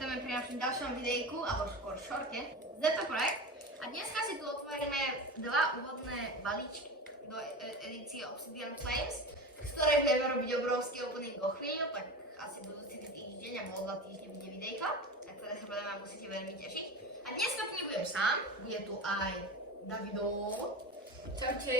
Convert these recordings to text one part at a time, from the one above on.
vítame pri našom ďalšom videjku, alebo skôr šorte, ZP Projekt. A dneska si tu otvoríme dva úvodné balíčky do edície Obsidian Flames, z ktorej budeme robiť obrovský opening o chvíľu, tak asi budúci týždeň a možno týždeň bude videjko, na ktoré sa budeme musíte veľmi tešiť. A dneska tu nebudem sám, je tu aj Davido. Čaute,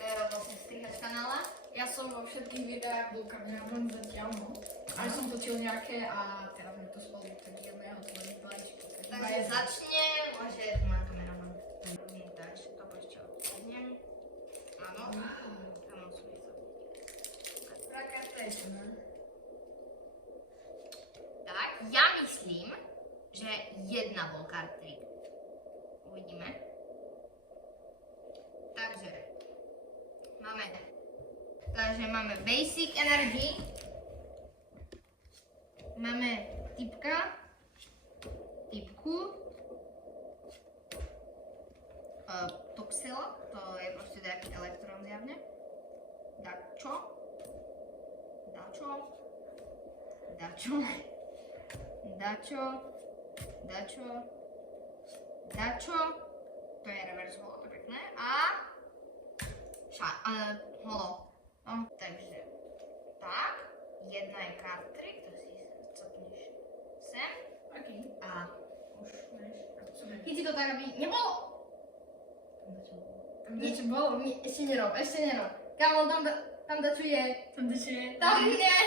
To je vlastne strihač kanála. ja som vo všetkých videách bol kameraman zatiaľ, no. Ale som točil nejaké a teraz sme to spolu, tak ideme otvoriť balíčky. Takže začne, môže tu má kameraman. Takže to ešte otvorím. Áno, tam musíme sa. Prvá karta je černá. Tak, ja myslím, že jedna bol card trick. Uvidíme. Takže máme Basic Energy, máme typku, Toxila, to je proste nejaký elektrón zjavne, Dačo, to je reverse holo, to je pekné, a holo. No, takže tak, jedna je card trick, to si copneš sem OK. a Už vieš, chyť si to tak, aby nebolo. tam dačo bolo? Ešte nerob. Kámo, tam dačo je. Tam dačo je? Tam nie.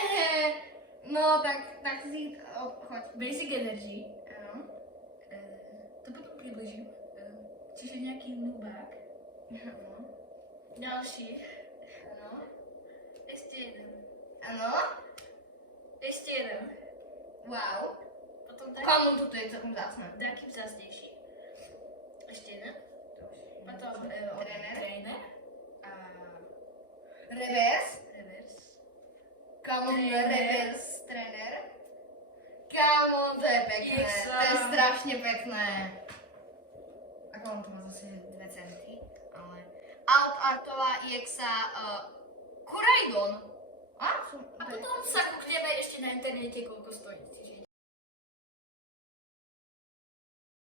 No, tak si choď. Basic Energy. Áno. To potom približím. Čiže nejaký nubák. Áno. Ďalší. Áno. Ešte jeden. Áno. Ešte jeden. Wow. Potom taký, Kámo, toto je celkom vzácne. taký vzácnejší. Ešte jeden. Potom Tréner. A Reverse. reverse. Kámo, Tréner. reverse tréner. Kámo, to je pekné. Yes, To je strašne pekné. Ako on to má zase 2 centy, ale... Artová IXA Koraidon. A potom sa kúkneme ešte na internete, koľko stojí. Čiže